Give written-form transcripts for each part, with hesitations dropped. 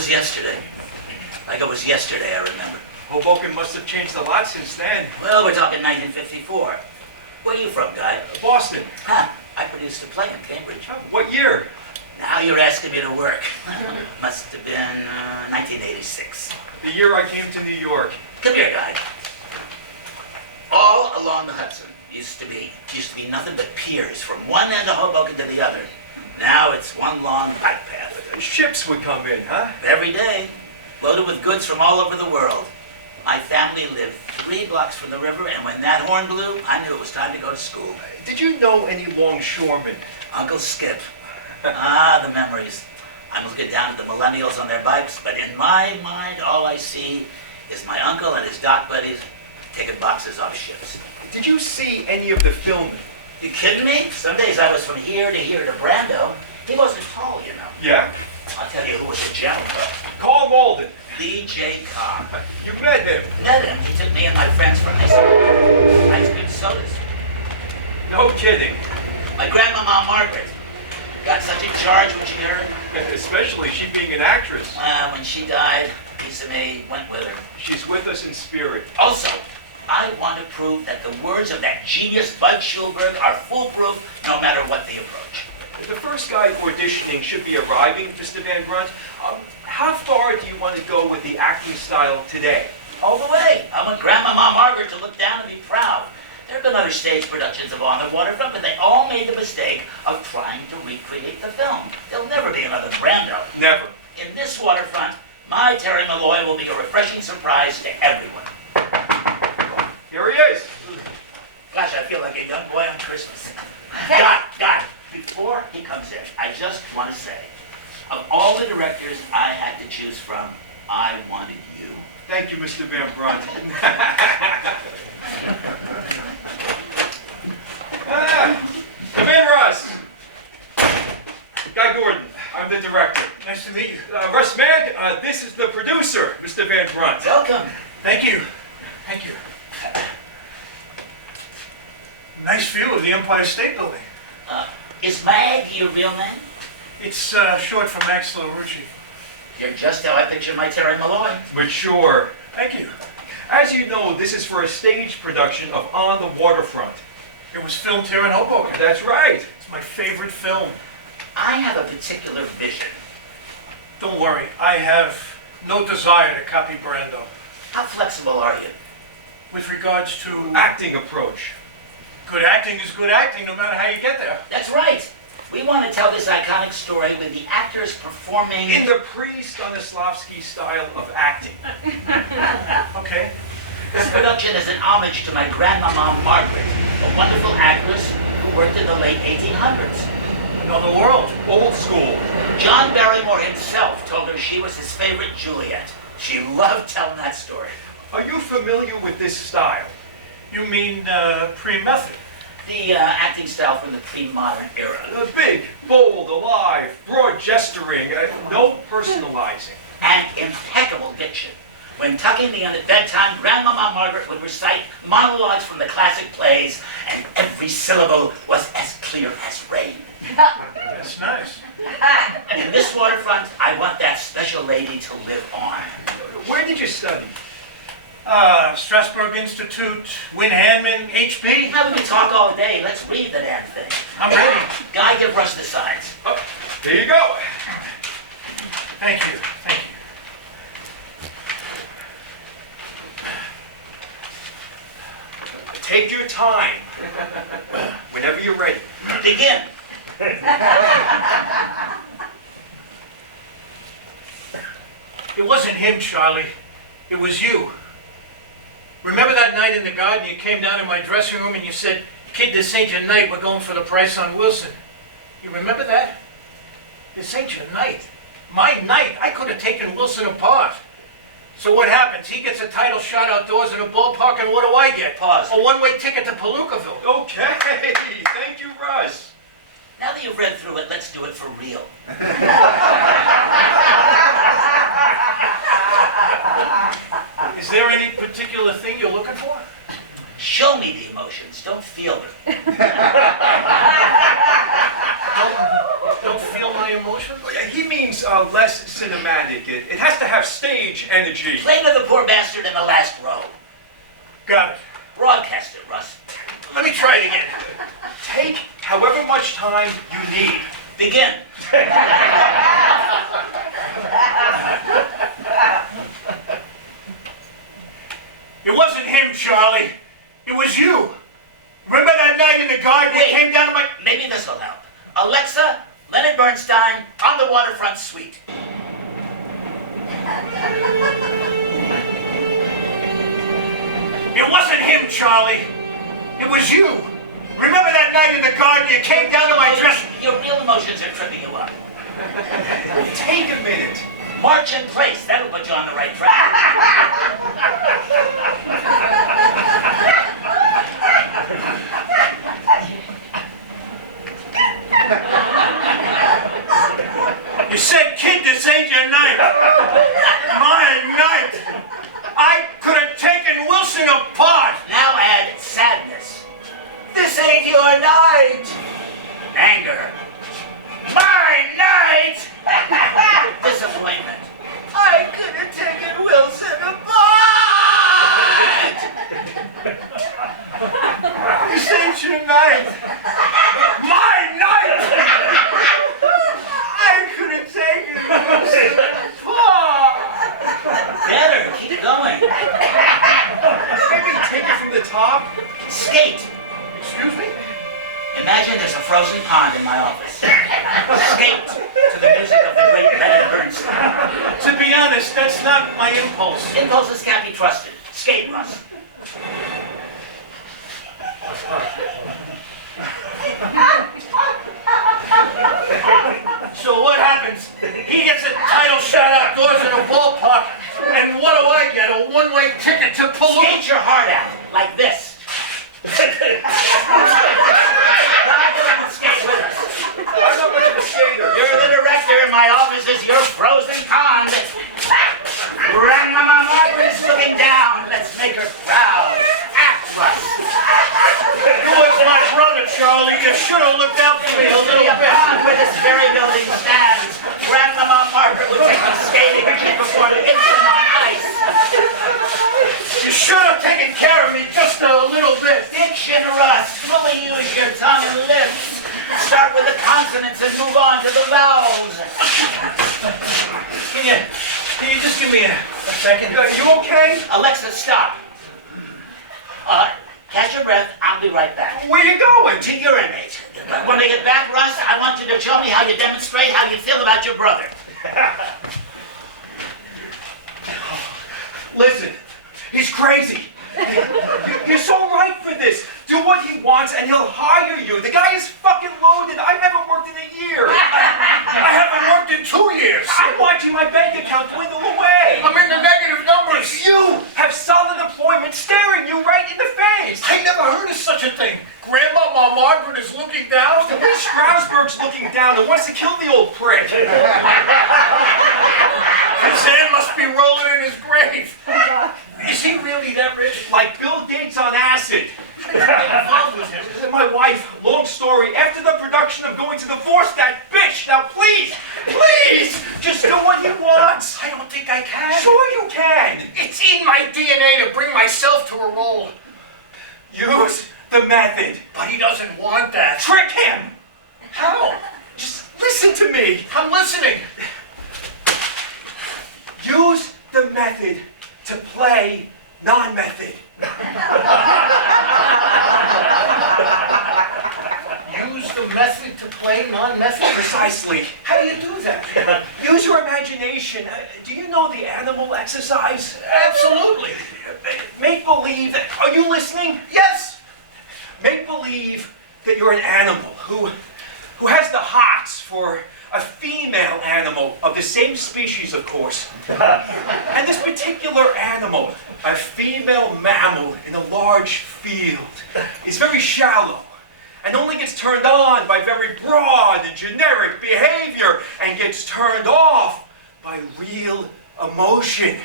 was yesterday. Like it was yesterday, I remember. Hoboken must have changed a lot since then. Well, we're talking 1954. Where you from, guy? Boston. Huh. I produced a play in Cambridge. What year? Now you're asking me to work. Must have been 1986. The year I came to New York. Come here, guy. All along the Hudson used to be nothing but piers from one end of Hoboken to the other. Now it's one long bike path. Ships would come in, huh? Every day, loaded with goods from all over the world. My family lived 3 blocks from the river, and when that horn blew, I knew it was time to go to school. Did you know any longshoremen? Uncle Skip. Ah, the memories. I must get down to the millennials on their bikes, but in my mind, all I see is my uncle and his dock buddies taking boxes off ships. Did you see any of the filming? You kidding me? Some days I was from here to Brando. He wasn't tall, you know. Yeah? I'll tell you who was a gentleman. Carl Malden. B.J. Cobb. You met him? Met him. He took me and my friends for ice cream sodas. No kidding. My grandmama Margaret got such a charge when she heard. Especially she being an actress. When she died, a piece of me went with her. She's with us in spirit. Also, I want to prove that the words of that genius Bud Schulberg are foolproof no matter what the approach. The first guy auditioning should be arriving, Mr. Van Brunt. How far do you want to go with the acting style today? All the way. I want Grandmama Margaret to look down and be proud. There have been other stage productions of On the Waterfront, but they all made the mistake of trying to recreate the film. There'll never be another Brando. Never. In This Waterfront, my Terry Malloy will be a refreshing surprise to everyone. Here he is. Gosh, I feel like a young boy on Christmas. God, before he comes in, I just want to say, of all the directors I had to choose from, I wanted you. Thank you, Mr. Van Brunt. Come in, Russ. Guy Gordon, I'm the director. Nice to meet you. Russ Mag, this is the producer, Mr. Van Brunt. Welcome. Thank you. Thank you. Nice view of the Empire State Building. Is Mag your real name? It's short for Max LaRucci. You're just how I picture my Terry Malloy. Mature. Thank you. As you know, this is for a stage production of On the Waterfront. It was filmed here in Hoboken. That's right. It's my favorite film. I have a particular vision. Don't worry, I have no desire to copy Brando. How flexible are you? With regards to Acting approach. good acting is good acting, no matter how you get there. That's right. We want to tell this iconic story with the actors performing In the pre-Stanislavski style of acting. Okay. This production is an homage to my grandmama Margaret, a wonderful actress who worked in the late 1800s. Another world. Old school. John Barrymore himself told her she was his favorite Juliet. She loved telling that story. Are you familiar with this style? You mean pre-method? The acting style from the pre-modern era. Big, bold, alive, broad gesturing, no personalizing. And impeccable diction. When tucking me in at bedtime, Grandmama Margaret would recite monologues from the classic plays, and every syllable was as clear as rain. That's nice. In This Waterfront, I want that special lady to live on. Where did you study? Strasbourg Institute, Win Handman, HP. Now we can talk all day. Let's read the damn thing. I'm ready. Guy, give Russ the signs. Oh, here you go. Thank you. Thank you. Take your time. Whenever you're ready. Begin. It wasn't him, Charlie. It was you. Remember that night in the garden you came down in my dressing room and you said, "Kid, this ain't your night. We're going for the price on Wilson." You remember that? This ain't your night. My night. I could have taken Wilson apart. So what happens? He gets a title shot outdoors in a ballpark, and what do I get? Pause. A one-way ticket to Palookaville. Okay. Thank you, Russ. Now that you've read through it, let's do it for real. Is there any particular thing you're looking for? Show me the emotions, don't feel them. Don't feel my emotions? He means less cinematic. It has to have stage energy. Play to the poor bastard in the last row. Got it. Broadcast it, Russ. Let me try it again. Take however much time you need. Begin. It wasn't him, Charlie. It was you. Remember that night in the garden you came down to my... Maybe this will help. Alexa, Leonard Bernstein, On the Waterfront Suite. It wasn't him, Charlie. It was you. Remember that night in the garden you came down to my dress... Your real emotions are tripping you up. Take a minute. March in place. That'll put you on the right track. You said, kid, this ain't your night. My night. I could have taken Wilson apart. Now add sadness. This ain't your night. Anger. My night. Disappointment. I could have taken Wilson apart. This ain't your night. My night. I could have taken Wilson apart. Better. Keep going. Maybe take it from the top. Skate. Excuse me? Imagine there's a frozen pond in my office. Skate to the music of the great Leonard Bernstein. To be honest, that's not my impulse. Impulses can't be trusted. Skate, Russ. So what happens? He gets a title shot outdoors in a ballpark, and what do I get? A one-way ticket to Peru? Skate your heart out, like this. Skate with us. I'm not much of a skater. You're the director, and my office is your frozen pond. Grandmama Margaret's looking down. Let's make her proud. Act, Russ. You was my brother, Charlie. You should have looked out for me a little A bit. pond where this very building stands. Grandmama Margaret would take me skating before the instant on ice. You should have taken care of me just a little bit. Diction, Russ. Fully use your tongue and lips. Start with the consonants and move on to the vowels. Can you just give me a second? You okay? Alexa, stop. Catch your breath. I'll be right back. Where you going? To urinate. When I get back, Russ, I want you to show me how you demonstrate how you feel about your brother. Listen, he's crazy. You're so right for this. Do what he wants and he'll hire you. The guy is fucking loaded. I haven't worked in a year. I haven't worked in 2 years. I'm watching my bank account dwindle away. I'm in the negative numbers. You have solid employment staring you right in the face. I never heard of such a thing. Grandma Margaret is looking down. Strasburg's looking down and wants to kill the old prick. Sam must be rolling in his grave. Is he really that rich? Like Bill Gates on acid. How did you get involved with him? My wife, long story, after the production of Going to Divorce that bitch. Now please, just do what he wants. I don't think I can. Sure you can. It's in my DNA to bring myself to a role. Use the method. But he doesn't want that. Trick him. How? Just listen to me. I'm listening. Use the method to play non-method. Use the method to play non-method. Precisely. How do you do that? Use your imagination. Do you know the animal exercise? Absolutely. Make believe that. Are you listening? Yes. Make believe that you're an animal who has the hots for a female animal of the same species, of course. And this particular animal, a female mammal in a large field, is very shallow and only gets turned on by very broad and generic behavior and gets turned off by real emotion.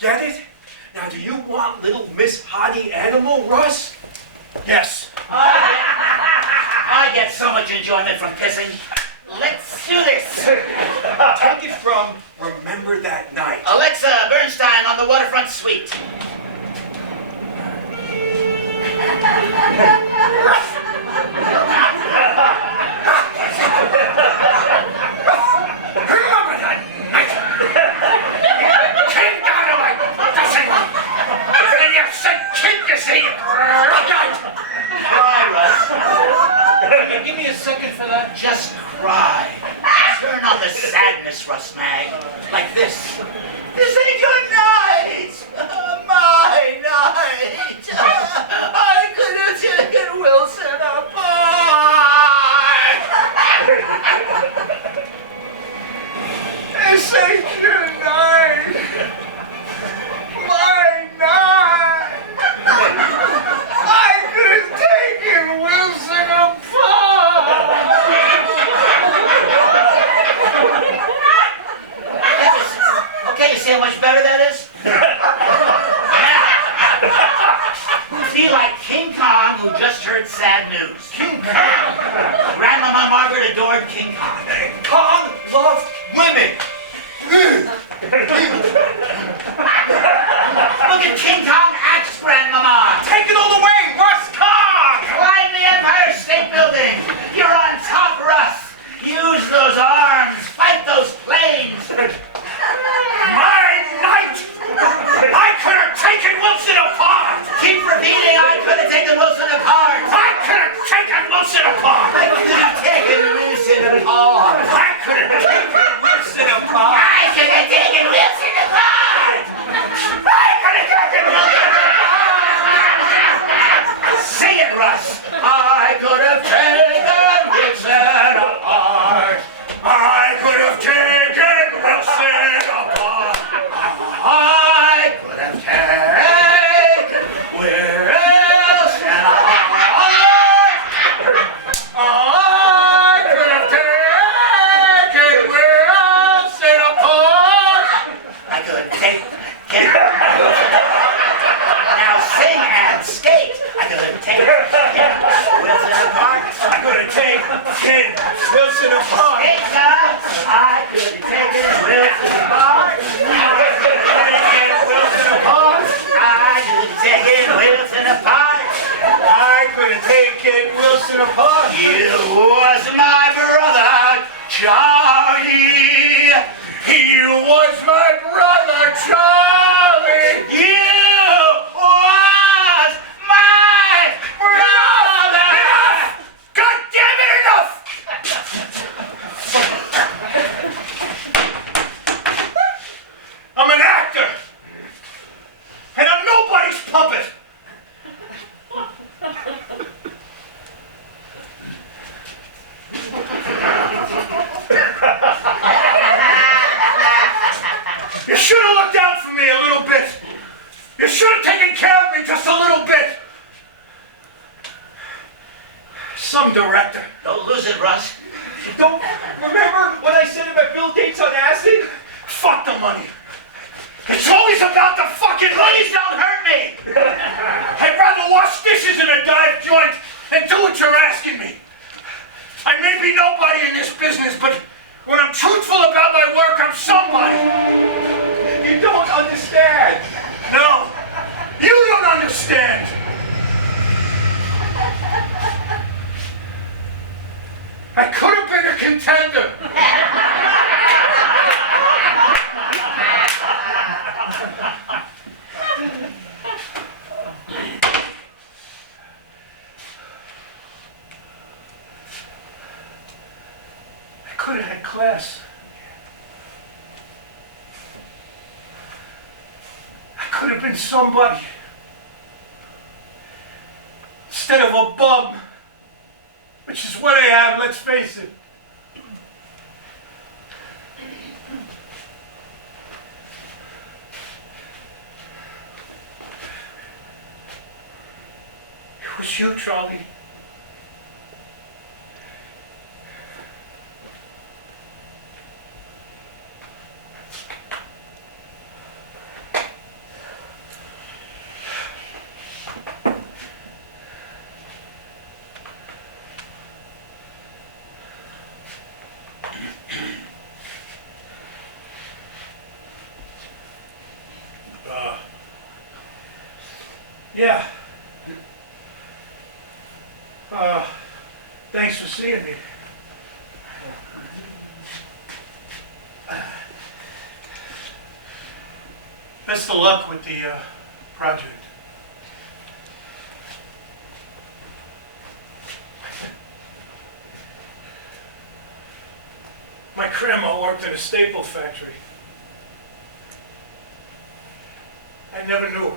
Get it? Now, do you want little Miss Hottie Animal, Russ? Yes. I get so much enjoyment from kissing. Let's do this. Take it from Remember That Night. Alexa Bernstein on the Waterfront Suite. Remember that night. King Dynamite. And you said, King, you say, night. Cry, Russ. Hey, give me a second for that. Just cry. Turn on the sadness, Russ Mag. Like this. This ain't your night. My night. I could have taken Wilson apart. This ain't your night. My night. I could have taken Wilson apart. Okay, you see how much better that is? Feel like King Kong who just heard sad news. King Kong. Grandmama Margaret adored King Kong. Kong loved women. Look at King Kong axe Grandmama. Take it all away, Russ Kong! Climb the Empire State Building. You're on top, Russ. Use those arms. Fight those planes. My night! I could have taken Wilson apart! Keep repeating, I could have taken Wilson apart. I could have taken Wilson apart! I could have taken Wilson apart. I could have taken Wilson apart! I could have taken Wilson apart. I could have taken Wilson apart. Sing it, Russ. I could have taken Wilson apart. I could have taken Wilson apart! I could have taken Wilson apart. I could have taken Wilson apart! I could take. Now sing and skate. I could have taken Wilson apart. I could have taken Wilson apart! Skate now. I could have taken Wilson apart. Wilson apart! I could have taken Wilson apart. I could have taken Wilson apart! You was my brother, Charlie. He was my brother, Charlie! You was my brother. God damn it, enough! I'm an actor! And I'm nobody's puppet! You should have looked out for me a little bit. You should have taken care of me just a little bit. Some director. Don't lose it, Russ. Don't remember what I said about Bill Gates on acid? Fuck the money. It's always about the fucking money. Please don't hurt me. I'd rather wash dishes in a dive joint than do what you're asking me. I may be nobody in this business, but when I'm truthful about my work, I'm somebody. You don't understand. No, you don't understand. I could have been a contender. I could have had class. I could have been somebody. Instead of a bum. Which is what I am, let's face it. It was you, Charlie. Yeah. Thanks for seeing me. Best of luck with the project. My grandma worked in a staple factory. I never knew her.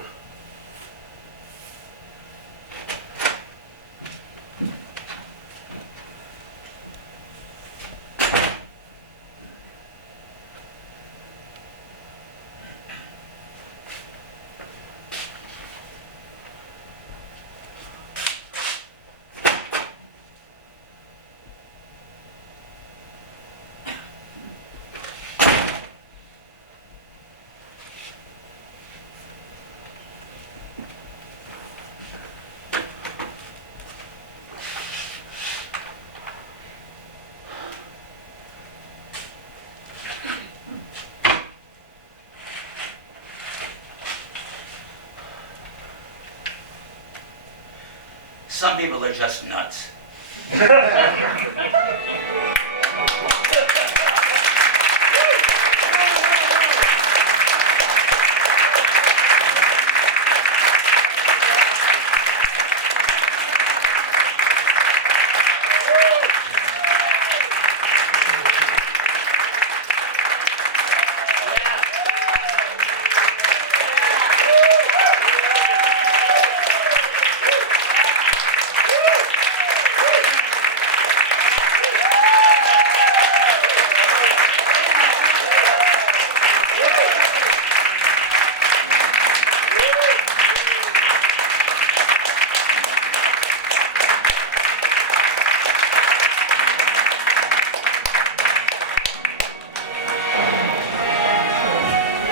Some people are just nuts.